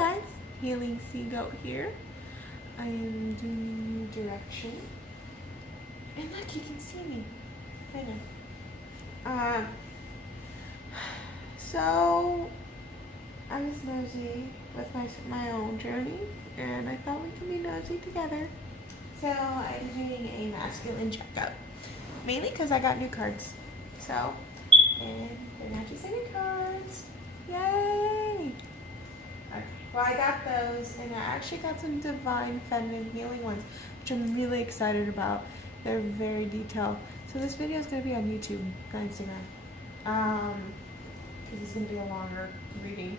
guys, Healing Sea Goat here. I am doing a new direction. And look, you can see me. Hang on. So I was nosy with my own journey, and I thought we could be nosy together. So I'm doing a masculine checkup, mainly because I got new cards. So, and they're not just any cards. Yay! Okay. Well, I got those, and I actually got some divine feminine healing ones, which I'm really excited about. They're very detailed. So this video is going to be on YouTube, not Instagram, because it's going to be a longer reading.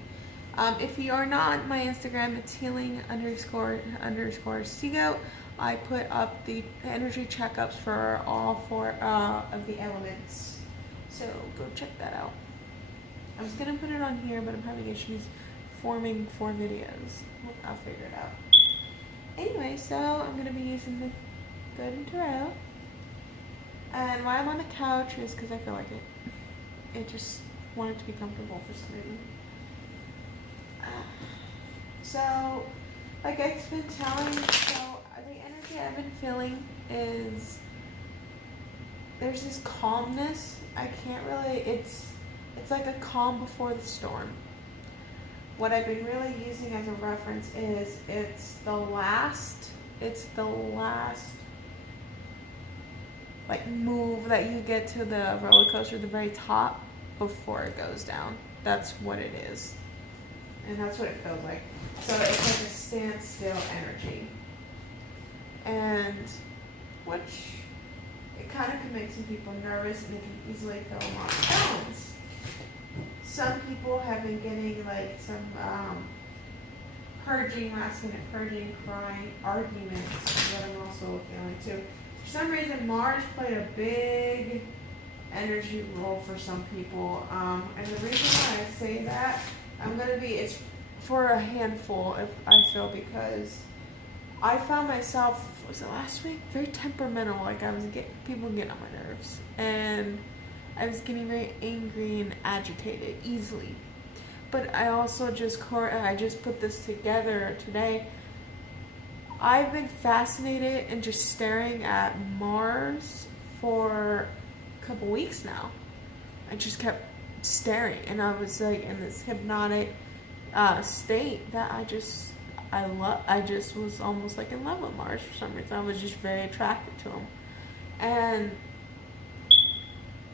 If you are not on my Instagram, it's healing__seagoat. I put up the energy checkups for all 4 of the elements. So go check that out. I was going to put it on here, but I'm having issues forming 4 videos. I'll figure it out. Anyway, so I'm going to be using the Good and Tarot. And why I'm on the couch is because I feel like it. I just want it to be comfortable for some reason. So, like I've been telling you, the energy I've been feeling is there's this calmness. I can't really, it's like a calm before the storm. What I've been really using as a reference is it's the last like move that you get to the roller coaster at the very top before it goes down. That's what it is. And that's what it feels like. So it's like a standstill energy. And which it kind of can make some people nervous, and they can easily feel a lot of balance. Some people have been getting like some last minute purging, crying, arguments, that I'm also feeling too. For some reason, Mars played a big energy role for some people. And the reason why I say that, it's for a handful, if I feel, because I found myself, was it last week? Very temperamental. Like I was people getting on my nerves. And I was getting very angry and agitated easily. But I also I just put this together today. I've been fascinated and just staring at Mars for a couple weeks now. I just kept staring, and I was like in this hypnotic state that I just was almost like in love with Mars for some reason. I was just very attracted to him. And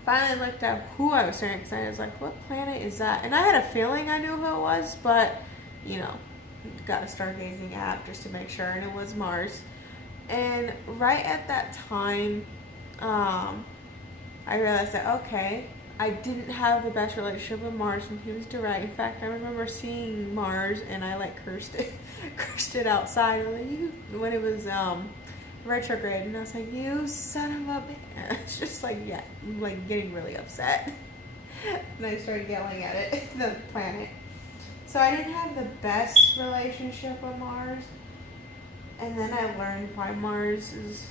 finally looked up who I was staring at, because I was like, what planet is that? And I had a feeling I knew who it was, but got a stargazing app just to make sure, and it was Mars. And right at that time, I realized that, okay, I didn't have the best relationship with Mars when he was direct. In fact, I remember seeing Mars and I like cursed it outside when it was retrograde, and I was like, you son of a bitch. It's just like, yeah, like getting really upset. And I started yelling at it, the planet. So I didn't have the best relationship with Mars. And then I learned why Mars is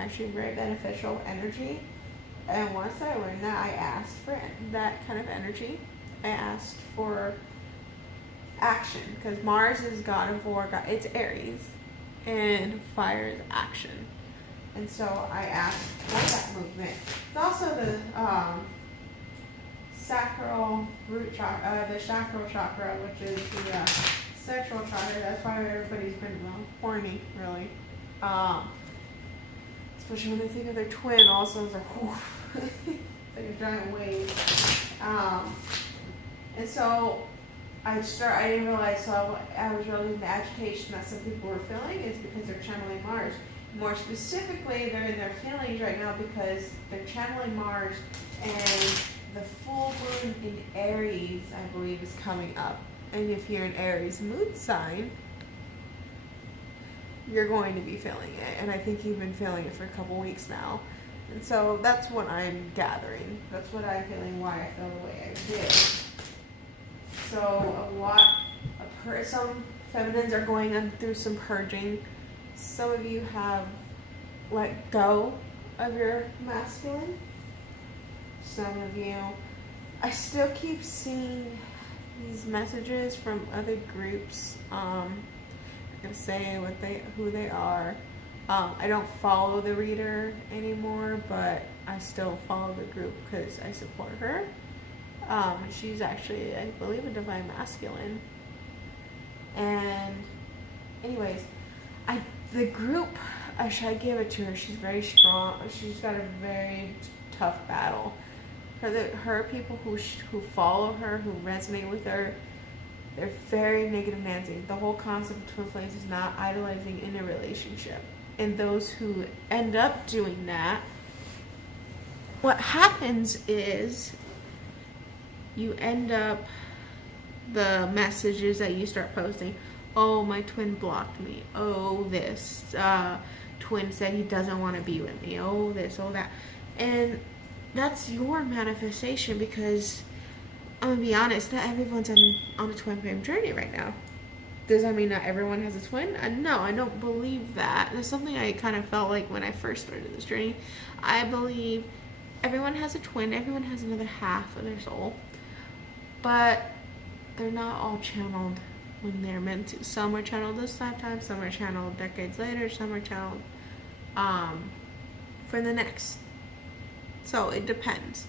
actually very beneficial energy. And once I learned that, I asked for that kind of energy. I asked for action, because Mars is god of war, it's Aries, and fire is action. And so I asked for that movement. It's also the sacral root chakra, the chakral chakra, which is the sexual chakra. That's why everybody's been horny, really. Especially when they think of their twin, also it's like, like a giant wave. And so I didn't realize, so I was realizing the agitation that some people were feeling is because they're channeling Mars. More specifically, they're in their feelings right now because they're channeling Mars, and the full moon in Aries, I believe, is coming up. And if you're an Aries moon sign, you're going to be feeling it. And I think you've been feeling it for a couple weeks now. And so that's what I'm gathering. That's what I'm feeling, why I feel the way I did. So some feminines are going through some purging. Some of you have let go of your masculine. Some of you, I still keep seeing these these messages from other groups. I'm gonna say who they are. I don't follow the reader anymore, but I still follow the group because I support her. She's actually, I believe, a divine masculine. And anyways, the group, I should give it to her. She's very strong. She's got a very tough battle. Her people who follow her, who resonate with her, they're very negative Nancy. The whole concept of twin flames is not idolizing in a relationship. And those who end up doing that, what happens is you end up, the messages that you start posting, oh, my twin blocked me, oh, this, twin said he doesn't want to be with me, oh, this, oh, that. And that's your manifestation, because I'm gonna be honest, not everyone's on a twin flame journey right now. Does that mean not everyone has a twin? No, I don't believe that. That's something I kind of felt like when I first started this journey. I believe everyone has a twin, everyone has another half of their soul, but they're not all channeled when they're meant to. Some are channeled this lifetime, some are channeled decades later, some are channeled for the next. So it depends.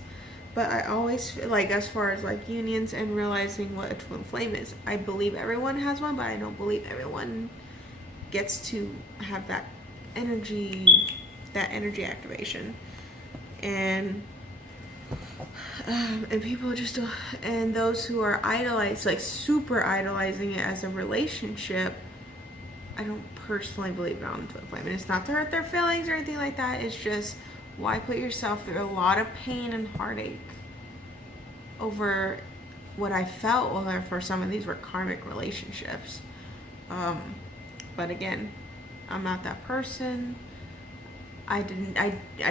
But I always feel like, as far as like unions and realizing what a twin flame is, I believe everyone has one, but I don't believe everyone gets to have that energy activation. And people just don't, and those who are idolized, like super idolizing it as a relationship, I don't personally believe it on twin flame. And it's not to hurt their feelings or anything like that. It's just, why put yourself through a lot of pain and heartache over what I felt? Well, for some of these were karmic relationships. But again, I'm not that person. I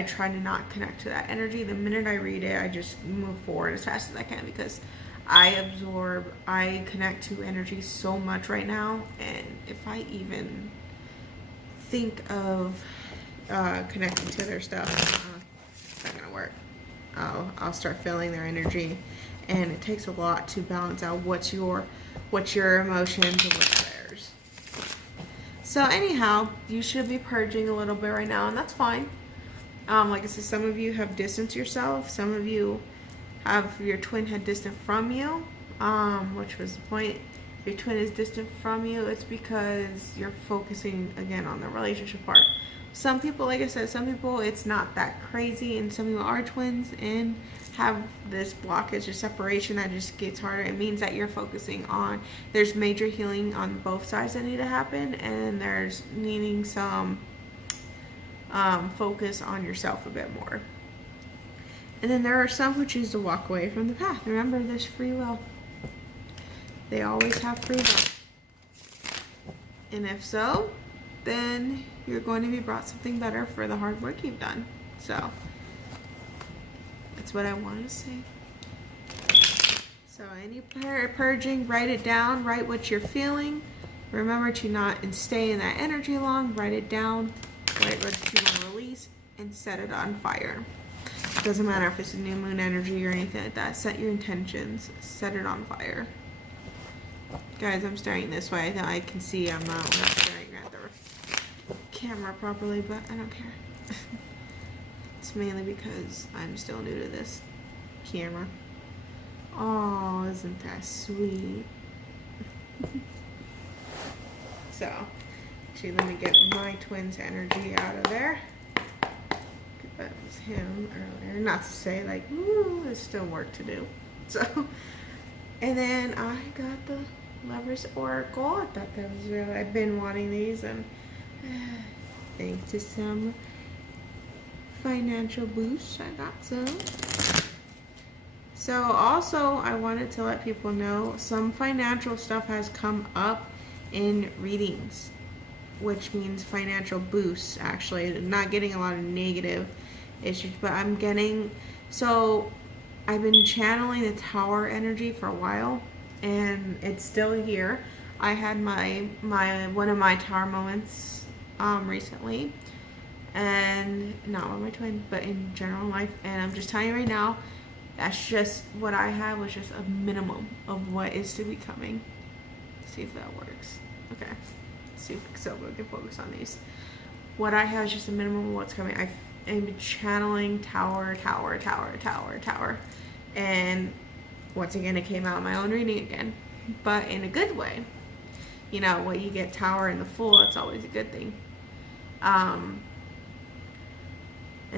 try to not connect to that energy. The minute I read it, I just move forward as fast as I can, because I connect to energy so much right now. And if I even think of connecting to their stuff, it's not gonna work. I'll start feeling their energy, and it takes a lot to balance out what's your emotions and what's theirs. So anyhow, you should be purging a little bit right now, and that's fine. Like I said, some of you have distanced yourself, some of you have your twin had distant from you, which was the point. If your twin is distant from you, it's because you're focusing again on the relationship part. Some people, like I said, some people it's not that crazy, and some people are twins and have this blockage or separation that just gets harder. It means that you're focusing on, there's major healing on both sides that need to happen, and there's needing some focus on yourself a bit more. And then there are some who choose to walk away from the path. Remember, there's free will. They always have free will. And if so, then you're going to be brought something better for the hard work you've done. So that's what I wanted to say. So any purging, write it down, write what you're feeling. Remember to not stay in that energy long. Write it down, write what you want to release, and set it on fire. It doesn't matter if it's a new moon energy or anything like that. Set your intentions, set it on fire. Guys, I'm staring this way. I can see I'm not staring at the camera properly, but I don't care. It's mainly because I'm still new to this camera. Oh, isn't that sweet? So, actually, let me get my twin's energy out of there. That was him earlier. Not to say like, ooh, there's still work to do. So, and then I got the Lover's Oracle. I thought that was really, I've been wanting these, and thanks to some financial boosts, I got some. So also, I wanted to let people know some financial stuff has come up in readings, which means financial boosts. Actually, not getting a lot of negative issues, but I'm getting, so I've been channeling the Tower energy for a while, and it's still here. I had my one of my Tower moments recently, and not with my twin, but in general life, and I'm just telling you right now, That's just what I have, was just a minimum of what is to be coming. See if that works. Okay. Let's see if we can focus on these. What I have is just a minimum of what's coming. I am channeling tower. And once again, it came out in my own reading again, but in a good way. You know, when you get tower in the full, that's always a good thing. And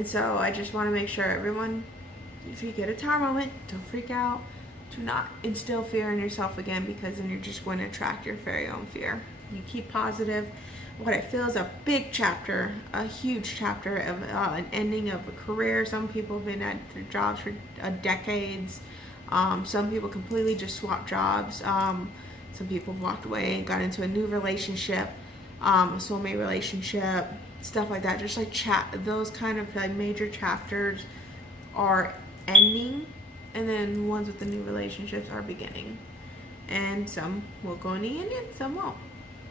so I just want to make sure everyone, if you get a tower moment, don't freak out. Do not instill fear in yourself again, because then you're just going to attract your very own fear. You keep positive. What I feel is a big chapter, a huge chapter of an ending of a career. Some people have been at their jobs for decades. Some people completely just swapped jobs. Some people walked away and got into a new relationship, a soulmate relationship, stuff like that. Just like those kind of like major chapters are ending, and then ones with the new relationships are beginning. And some will go in the union, some won't.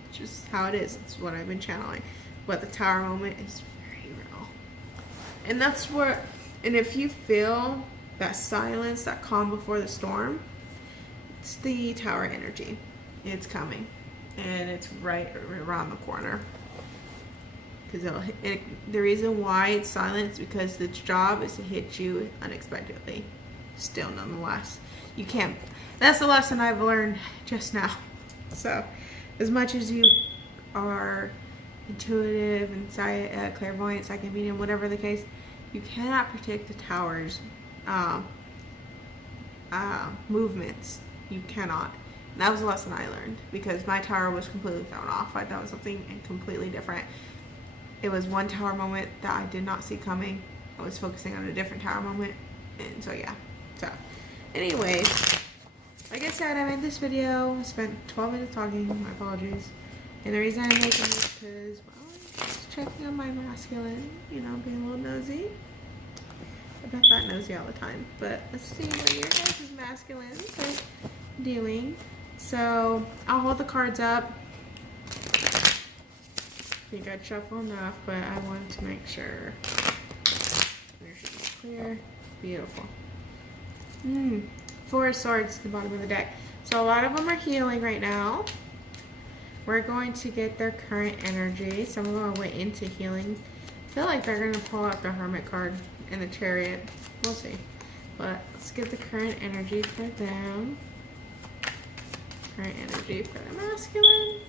It's just how it is. It's what I've been channeling. But the tower moment is very real. And that's where, and if you feel that silence, that calm before the storm, it's the tower energy. It's coming, and it's right around the corner. Because the reason why it's silent is because its job is to hit you unexpectedly. Still, nonetheless, you can't. That's the lesson I've learned just now. So, as much as you are intuitive and clairvoyant, psychic medium, whatever the case, you cannot predict the tower's movements. You cannot. And that was a lesson I learned, because my tower was completely thrown off. I thought it was something completely different. It was one tower moment that I did not see coming. I was focusing on a different tower moment. And so, yeah. So, anyways, like I said, I made this video. I spent 12 minutes talking. My apologies. And the reason I'm making this because, well, I'm just checking on my masculine. You know, being a little nosy. I bet that nosy all the time. But let's see what your guys' masculines are doing. So, I'll hold the cards up. You got shuffle enough, but I wanted to make sure energy is clear. Beautiful. Four of Swords at the bottom of the deck. So a lot of them are healing right now. We're going to get their current energy. Some of them went into healing. I feel like they're going to pull out the Hermit card and the Chariot. We'll see. But let's get the current energy for them. Current energy for the masculine.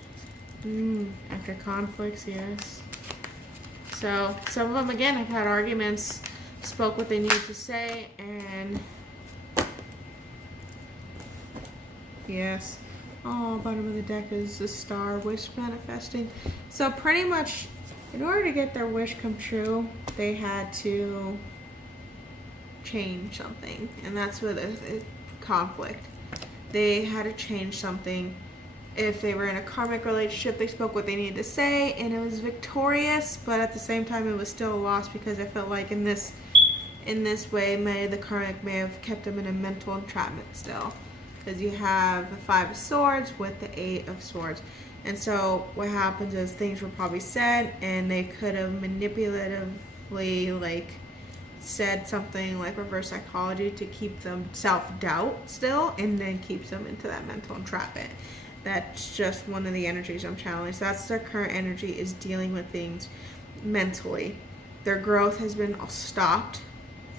After conflicts, yes. So some of them, again, have had arguments, spoke what they needed to say, and yes. Oh, bottom of the deck is the Star, wish manifesting. So pretty much, in order to get their wish come true, they had to change something, and that's with a conflict. They had to change something. If they were in a karmic relationship, they spoke what they needed to say, and it was victorious, but at the same time it was still a loss, because I felt like in this way, the karmic may have kept them in a mental entrapment still. Because you have the Five of Swords with the Eight of Swords. And so what happens is things were probably said, and they could have manipulatively said something like reverse psychology to keep them self-doubt still, and then keeps them into that mental entrapment. That's just one of the energies I'm channeling. So that's their current energy, is dealing with things mentally. Their growth has been stopped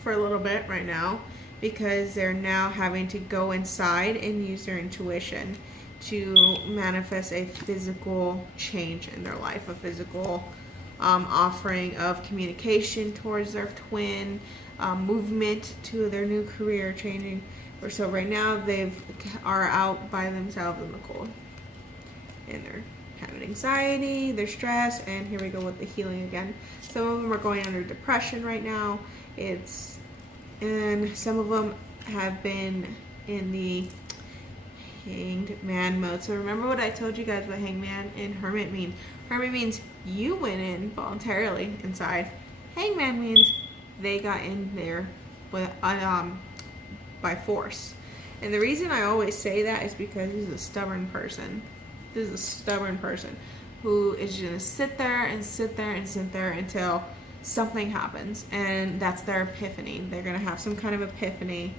for a little bit right now, because they're now having to go inside and use their intuition to manifest a physical change in their life, a physical offering of communication towards their twin, movement to their new career changing. Or so right now they are out by themselves in the cold, and they're having anxiety, they're stressed, and here we go with the healing again. Some of them are going under depression right now. And some of them have been in the Hanged Man mode. So remember what I told you guys what Hangman and Hermit mean. Hermit means you went in voluntarily inside. Hangman means they got in there with by force. And the reason I always say that is because this is a stubborn person. This is a stubborn person who is going to sit there and sit there and sit there until something happens, and that's their epiphany. They're going to have some kind of epiphany,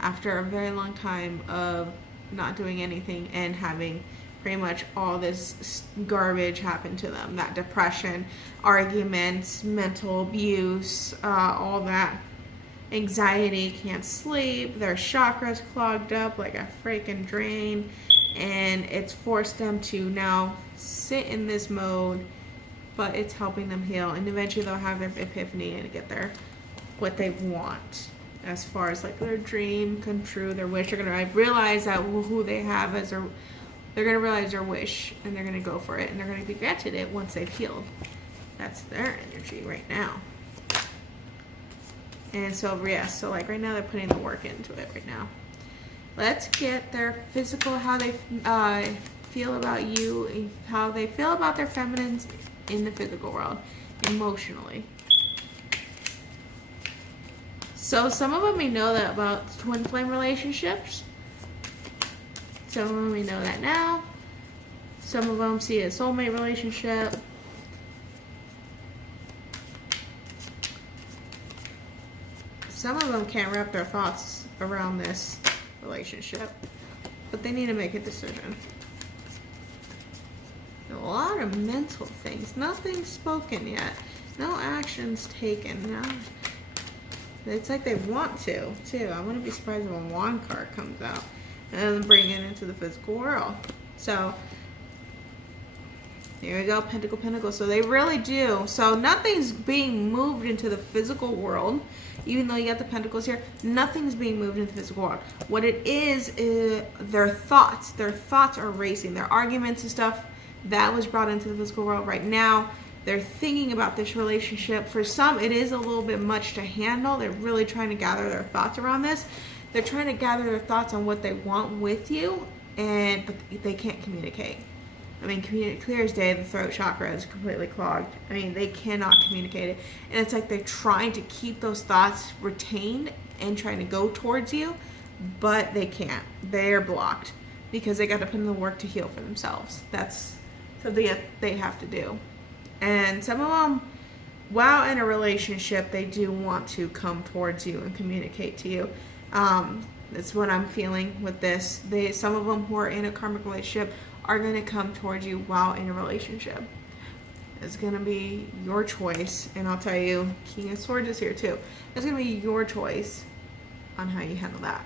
after a very long time of not doing anything and having pretty much all this garbage happen to them. That depression, arguments, mental abuse, all that. Anxiety, can't sleep, their chakras clogged up like a freaking drain, and it's forced them to now sit in this mode, but it's helping them heal, and eventually they'll have their epiphany and get their what they want as far as like their dream come true, their wish. They're gonna realize that who they have as their, they're gonna realize their wish, and they're gonna go for it, and they're gonna be granted it once they've healed. That's their energy right now. And so, yeah, so like right now they're putting the work into it right now. Let's get their physical, how they feel about you, how they feel about their feminines in the physical world, emotionally. So some of them may know that about twin flame relationships. Some of them may know that now. Some of them see a soulmate relationship. Some of them can't wrap their thoughts around this relationship, but they need to make a decision. A lot of mental things. Nothing spoken yet. No actions taken. No. It's like they want to, too. I wouldn't be surprised if a wand card comes out and then bring it into the physical world. So, here we go, Pentacle, Pentacle. So they really do. So nothing's being moved into the physical world. Even though you got the Pentacles here, nothing's being moved into the physical world. What it is their thoughts. Their thoughts are racing. Their arguments and stuff, that was brought into the physical world. Right now, they're thinking about this relationship. For some, it is a little bit much to handle. They're really trying to gather their thoughts around this. They're trying to gather their thoughts on what they want with you, but they can't communicate. I mean, clear as day, the throat chakra is completely clogged. I mean, they cannot communicate it. And it's like they're trying to keep those thoughts retained and trying to go towards you, but they can't. They're blocked because they got to put in the work to heal for themselves. That's something that they have to do. And some of them, while in a relationship, they do want to come towards you and communicate to you. That's what I'm feeling with this. Some of them who are in a karmic relationship are going to come towards you while in a relationship. It's going to be your choice. And I'll tell you, King of Swords is here too. It's going to be your choice on how you handle that.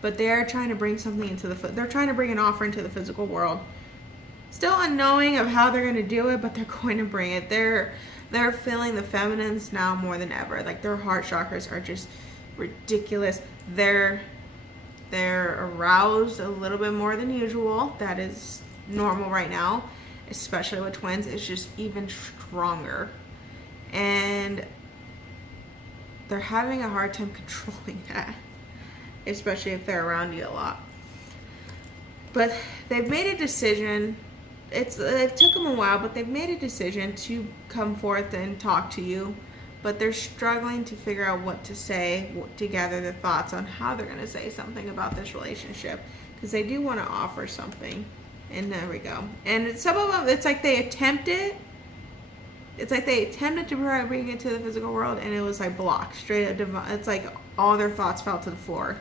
But they're trying to bring something into they're trying to bring an offer into the physical world. Still unknowing of how they're going to do it, but they're going to bring it. They're feeling the feminines now more than ever. Like their heart chakras are just ridiculous. They're aroused a little bit more than usual. That is normal right now, especially with twins. It's just even stronger. And they're having a hard time controlling that, especially if they're around you a lot. But they've made a decision. It took them a while, but they've made a decision to come forth and talk to you. But they're struggling to figure out what to say, to gather their thoughts on how they're going to say something about this relationship. Because they do want to offer something. And there we go. And some of them, it's like they attempted. It's like they attempted to bring it to the physical world, and it was like blocked. Straight up, it's like all their thoughts fell to the floor.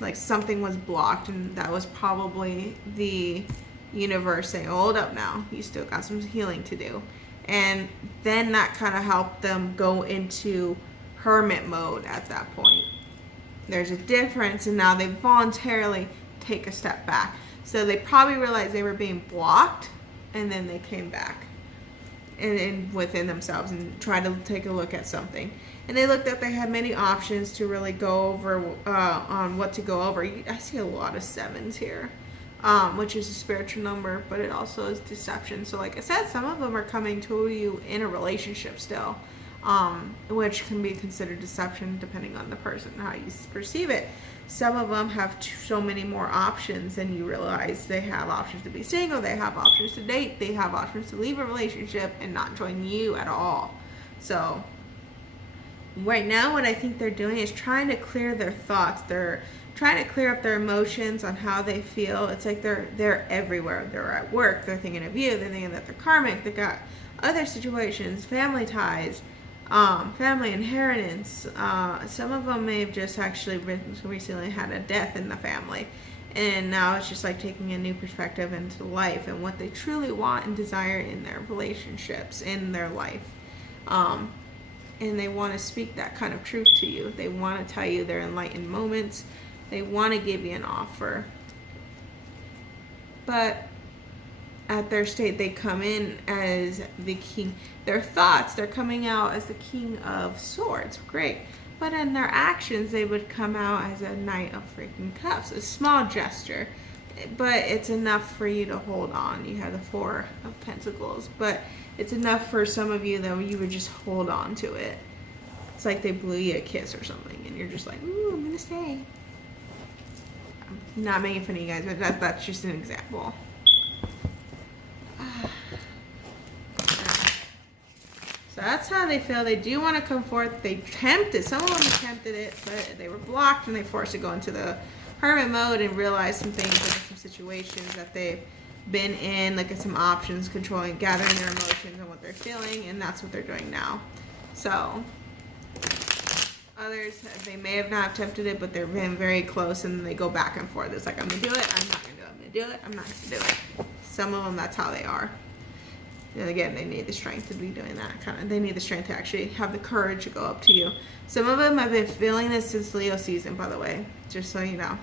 Like something was blocked, and that was probably the universe saying, hold up now. You still got some healing to do. And then that kind of helped them go into hermit mode at that point. There's a difference, and now they voluntarily take a step back. So they probably realized they were being blocked, and then they came back and within themselves and tried to take a look at something. And they looked up, they had many options to really go over on what to go over. I see a lot of sevens here. Which is a spiritual number, but it also is deception. So like I said, some of them are coming to you in a relationship still, which can be considered deception depending on the person, how you perceive it. Some of them have so many more options than you realize. They have options to be single, they have options to date, they have options to leave a relationship and not join you at all. So right now what I think they're doing is trying to clear their thoughts. They're trying to clear up their emotions on how they feel. It's like they're everywhere. They're at work, they're thinking of you, they're thinking that they're karmic, they got other situations, family ties, family inheritance. Some of them may have just actually recently had a death in the family. And now it's just like taking a new perspective into life and what they truly want and desire in their relationships, in their life. And they want to speak that kind of truth to you. They want to tell you their enlightened moments. They want to give you an offer. But at their state, they come in as the king. Their thoughts, they're coming out as the king of swords. Great. But in their actions, they would come out as a knight of freaking cups. A small gesture. But it's enough for you to hold on. You have the Four of Pentacles. But it's enough for some of you that you would just hold on to it. It's like they blew you a kiss or something. And you're just like, ooh, I'm going to stay. I'm not making fun of you guys, but that's just an example. So that's how they feel. They do want to come forth. They tempted. Some of them attempted it, but they were blocked and they forced to go into the hermit mode and realize some things, like some situations that they've been in, look at some options, controlling, gathering their emotions and what they're feeling, and that's what they're doing now. So others, they may have not attempted it, but they've been very close and they go back and forth. It's like, I'm going to do it, I'm not going to do it, I'm going to do it, I'm not going to do it. Some of them, that's how they are. And again, they need the strength to be doing that kind of. They need the strength to actually have the courage to go up to you. Some of them have been feeling this since Leo season, by the way, just so you know.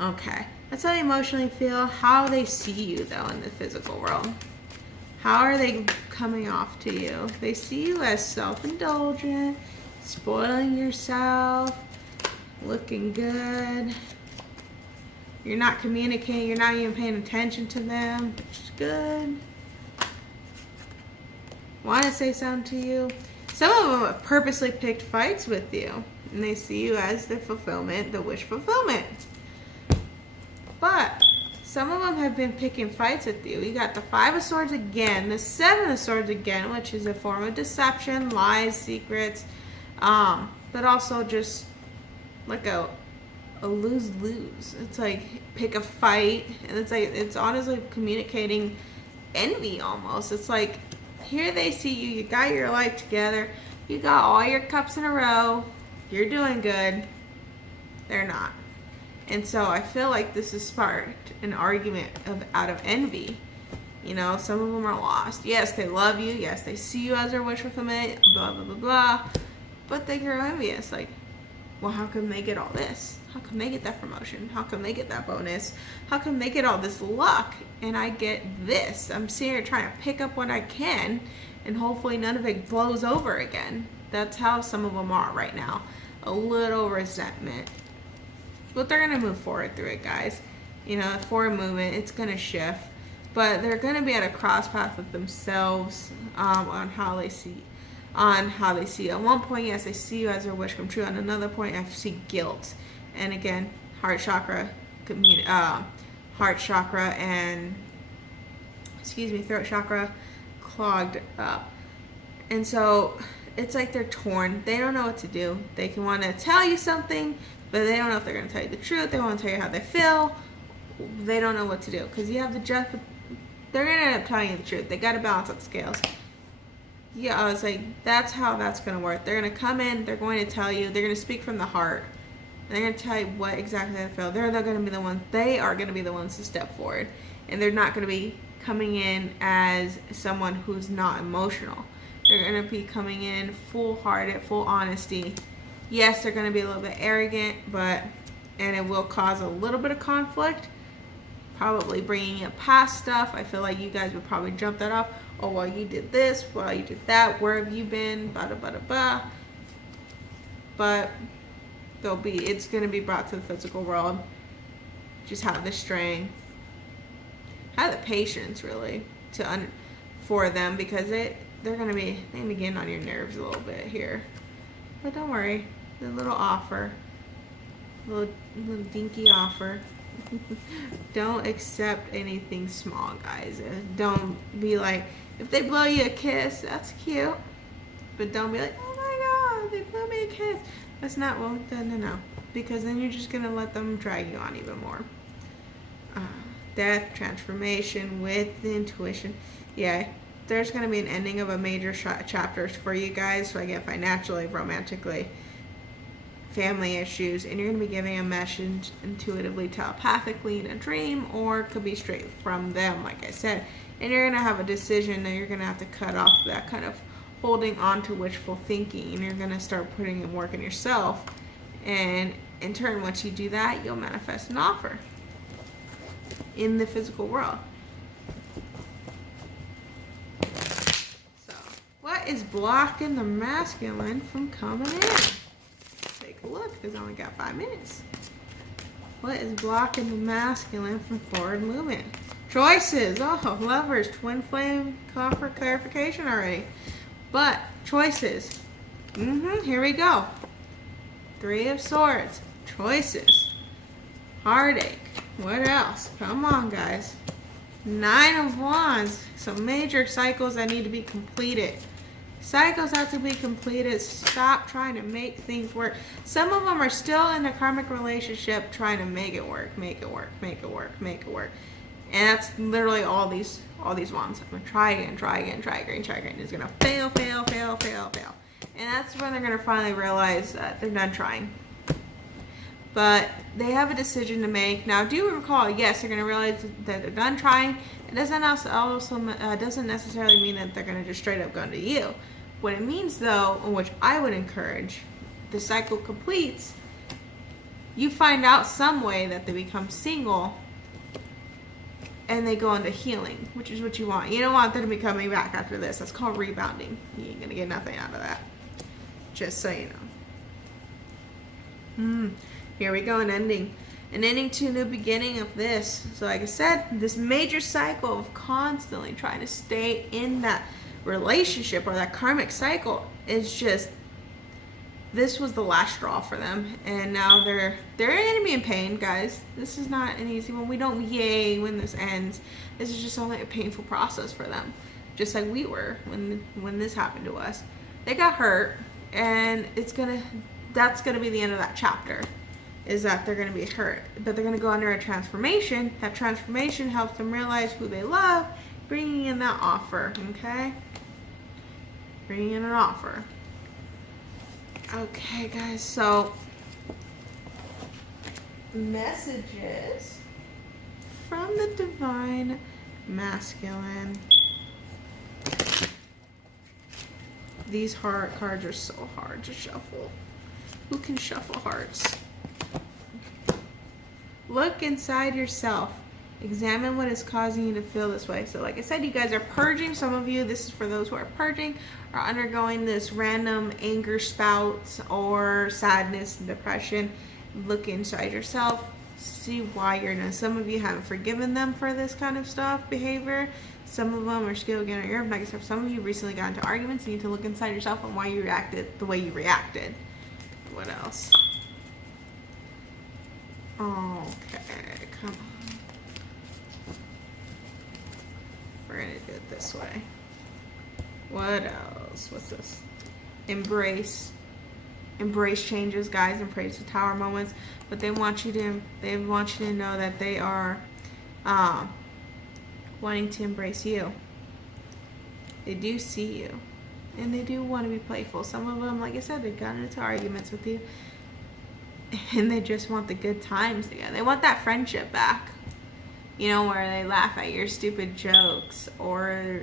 Okay, that's how they emotionally feel. How they see you, though, in the physical world. How are they coming off to you? They see you as self-indulgent, spoiling yourself, looking good. You're not communicating. You're not even paying attention to them, which is good. Want to say something to you. Some of them have purposely picked fights with you, and they see you as the fulfillment, the wish fulfillment. But some of them have been picking fights with you. You got the Five of Swords again, the Seven of Swords again, which is a form of deception, lies, secrets, but also just like a lose-lose. It's like pick a fight, and it's like, it's honestly communicating envy almost. It's like, here they see you, you got your life together, you got all your cups in a row, you're doing good, they're not. And so I feel like this has sparked an argument out of envy. You know, some of them are lost. Yes, they love you, yes, they see you as their wish fulfillment, blah, blah, blah, blah, but they grow envious, like, well, how come they get all this? How come they get that promotion? How come they get that bonus? How come they get all this luck and I get this? I'm sitting here trying to pick up what I can and hopefully none of it blows over again. That's how some of them are right now. A little resentment. But they're going to move forward through it, guys. You know, forward movement, it's going to shift. But they're going to be at a cross path with themselves on how they see. At one point, yes, they see you as their wish come true. On another point, I see guilt. And again, heart chakra and throat chakra clogged up. And so it's like they're torn. They don't know what to do. They can want to tell you something, but they don't know if they're going to tell you the truth. They want to tell you how they feel. They don't know what to do because you have the judge. They're going to end up telling you the truth. They got to balance out the scales. Yeah, I was like, that's how that's going to work. They're going to come in. They're going to tell you. They're going to speak from the heart. They're going to tell you what exactly they feel. They're going to be the ones. They are going to be the ones to step forward, and they're not going to be coming in as someone who's not emotional. They're going to be coming in full-hearted, full honesty. Yes, they're going to be a little bit arrogant, and it will cause a little bit of conflict. Probably bringing up past stuff. I feel like you guys would probably jump that off. Oh, well, you did this. Well, you did that. Where have you been? Bada, bada, bada. But it's going to be brought to the physical world. Just have the strength, have the patience, really, for them, because they're going to be getting on your nerves a little bit here. But don't worry, the little offer, little dinky offer. Don't accept anything small, guys. Don't be like, if they blow you a kiss, that's cute, but don't be like, oh my god, they blew me a kiss. That's not, well, no, because then you're just going to let them drag you on even more. Death, transformation with the intuition. Yeah, there's going to be an ending of a major chapters for you guys. So again, financially, romantically, family issues, and you're going to be giving a message intuitively, telepathically in a dream, or it could be straight from them, like I said. And you're going to have a decision that you're going to have to cut off that kind of holding on to wishful thinking, and you're going to start putting in work in yourself. And in turn, once you do that, you'll manifest an offer in the physical world. So, what is blocking the masculine from coming in? Take a look, because I only got 5 minutes. What is blocking the masculine from forward movement? Choices. Oh, lovers, twin flame, clarification already. But choices. Here we go. 3 of Swords. Choices. Heartache. What else? Come on, guys. 9 of Wands. Some major cycles that need to be completed. Cycles have to be completed. Stop trying to make things work. Some of them are still in a karmic relationship trying to make it work, make it work, make it work, make it work. And that's literally all these wands. I'm gonna try again, try again, try again, try again. It's gonna fail, fail, fail, fail, fail. And that's when they're gonna finally realize that they're done trying. But they have a decision to make. Now, do recall, yes, they're gonna realize that they're done trying. It doesn't doesn't necessarily mean that they're gonna just straight up go to you. What it means, though, which I would encourage, the cycle completes, you find out some way that they become single, and they go into healing, which is what you want. You don't want them to be coming back after this. That's called rebounding. You ain't gonna get nothing out of that. Just so you know. Here we go, an ending. An ending to a new beginning of this. So like I said, this major cycle of constantly trying to stay in that relationship or that karmic cycle is just, this was the last straw for them, and now they're going to be in pain, guys. This is not an easy one. We don't yay when this ends. This is just only a painful process for them, just like we were when this happened to us. They got hurt, and that's gonna be the end of that chapter. Is that they're gonna be hurt, but they're gonna go under a transformation. That transformation helps them realize who they love, bringing in that offer. Okay, bringing in an offer. Okay, guys, so messages from the Divine Masculine. These heart cards are so hard to shuffle. Who can shuffle hearts? Look inside yourself. Examine what is causing you to feel this way. So like I said, you guys are purging. Some of you, this is for those who are purging, are undergoing this random anger spouts or sadness and depression. Look inside yourself. See why you're not. Some of you haven't forgiven them for this kind of stuff, behavior. Some of them are still getting on your nerves. Like some of you recently got into arguments. You need to look inside yourself and why you reacted the way you reacted. What else? Okay, come on. We're gonna do it this way. What else? What's this? Embrace changes, guys. Embrace the tower moments. But they want you to know that they are wanting to embrace you. They do see you, and they do want to be playful. Some of them, like I said, they've gotten into arguments with you, and they just want the good times together. They want that friendship back. You know, where they laugh at your stupid jokes, or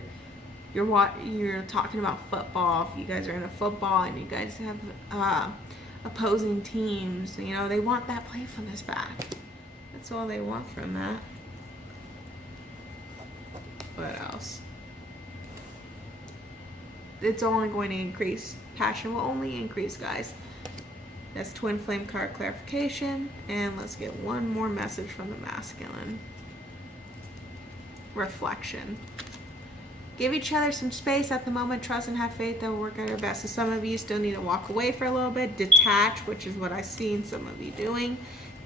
you're talking about football. If you guys are in a football and you guys have opposing teams, you know, they want that playfulness back. That's all they want from that. What else? It's only going to increase. Passion will only increase, guys. That's twin flame card clarification. And let's get one more message from the masculine. Reflection. Give each other some space at the moment. Trust and have faith that will work out your best. So some of you still need to walk away for a little bit. Detach, which is what I've seen some of you doing.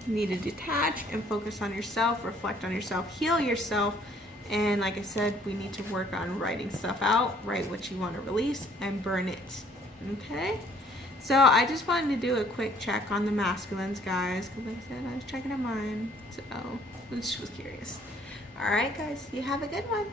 You need to detach and focus on yourself. Reflect on yourself. Heal yourself. And like I said, we need to work on writing stuff out. Write what you want to release and burn it. Okay? So I just wanted to do a quick check on the masculines, guys. Because like I said, I was checking on mine. So I just was curious. All right, guys. You have a good one.